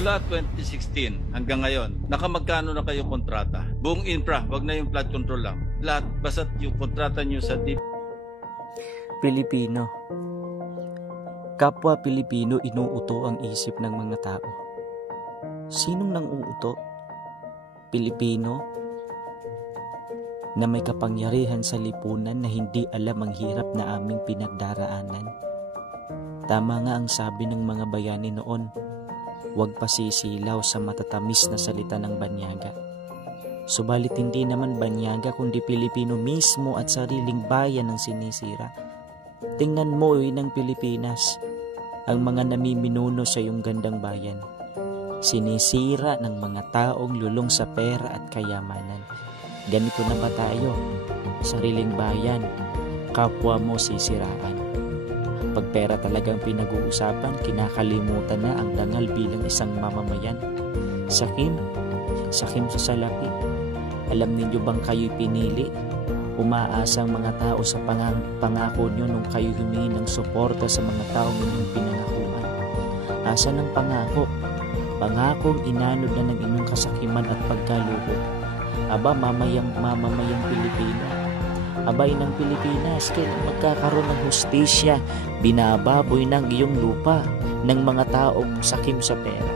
Mula 2016 hanggang ngayon, nakamagkano na kayo kontrata? Buong infra, wag na yung flood control lang. Lahat, basta't yung kontrata nyo sa deep. Pilipino. Kapwa Pilipino inuuto ang isip ng mga tao. Sinong nang uuto? Pilipino na may kapangyarihan sa lipunan na hindi alam ang hirap na aming pinagdaraanan. Tama nga ang sabi ng mga bayani noon, huwag pasisilaw sa matatamis na salita ng banyaga. Subalit hindi naman banyaga kundi Pilipino mismo at sariling bayan ang sinisira. Tingnan mo ng Pilipinas, ang mga namiminuno sa iyong gandang bayan. Sinisira ng mga taong lulong sa pera at kayamanan. Ganito na ba tayo? Sariling bayan, kapwa mo sisiraan. Pag pera talagang pinag-uusapan, kinakalimutan na ang dangal bilang isang mamamayan. Sakim sa salapi. Alam ninyo bang kayo'y pinili? Umaasang mga tao sa pangako nyo nung kayo humingi ng suporta sa mga taong inyong pinangakuan. Asa ng pangako? Pangakong inanod na ng inyong kasakiman at pagkaluho. Aba, mamamayang Pilipino. Abay ng Pilipinas, kailan magkakaroon ng hustisya? Binababoy ng iyong lupa ng mga taong sakim sa pera.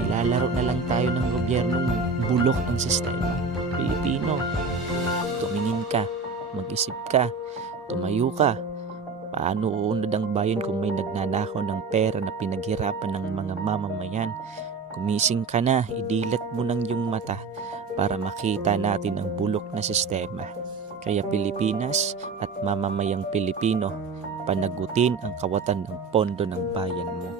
Nilalaro na lang tayo ng gobyernong bulok ng sistema. Pilipino, tumingin ka, mag-isip ka, tumayo ka. Paano uunod ang bayan kung may nagnanakaw ng pera na pinaghirapan ng mga mamamayan? Kumising ka na, idilat mo ng iyong mata para makita natin ang bulok na sistema. Kaya Pilipinas at mamamayang Pilipino, panagutin ang kawatan ng pondo ng bayan mo.